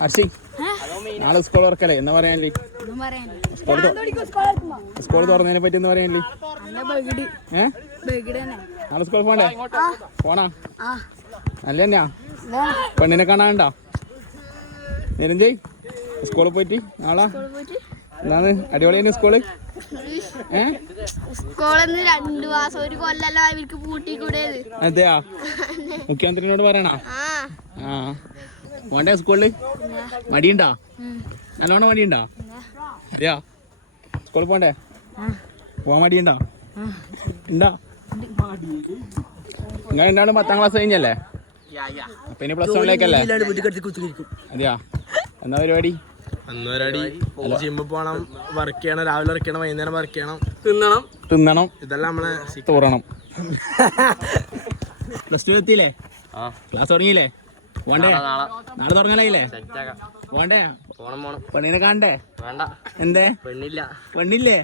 Hershey നാളെ school തുറക്കല്ലേ എന്നാ പറയാനല്ലേ? School തുറന്നതിനെ പറ്റി എന്ന് പറയാനല്ലേ? നാളെ സ്കൂൾ പോണ്ടേ? പോണാ? നല്ല തന്നെയാ. പെണ്ണിനെ കാണാനുണ്ടോ? നിരഞ്ജയ് സ്കൂളിൽ പോയിട്ട് നാളെ എന്താണ് അടിപൊളി തന്നെ സ്കൂള്? അതെയാ? മുഖ്യമന്ത്രിനോട് പറയണോ? ആ പോണ്ടേ സ്കൂളില്? മടിയുണ്ടോ? നല്ലോണം മടിയുണ്ടോ? അതെയാ? സ്കൂളിൽ പോണ്ടേ? പോവാൻ മടിയുണ്ടോ? ഉണ്ടോ? നിങ്ങൾ രണ്ടാളും 10ാം ക്ലാസ് കഴിഞ്ഞല്ലേ? അപ്പൊ ഇനി +1ലേക്കല്ലേ? അതെയാ? എന്നാ പരിപാടി? ജിമ്മിൽ പോകണം, വർക്ക് ചെയ്യണം, രാവിലെ വർക്ക് ചെയ്യണം, വൈകുന്നേരം വർക്ക് ചെയ്യണം, തിന്നണം, ഇതെല്ലാം നമ്മളെ തൂറണം. +2 എത്തിയില്ലേ? ക്ലാസ് തുടങ്ങിയില്ലേ? പോണ്ടേ? നാളെ തുടങ്ങലായില്ലേ? പോണ്ടേ? പെണ്ണിനെ കാണണ്ടേ? എന്തേ പെണ്ണില്ലേ?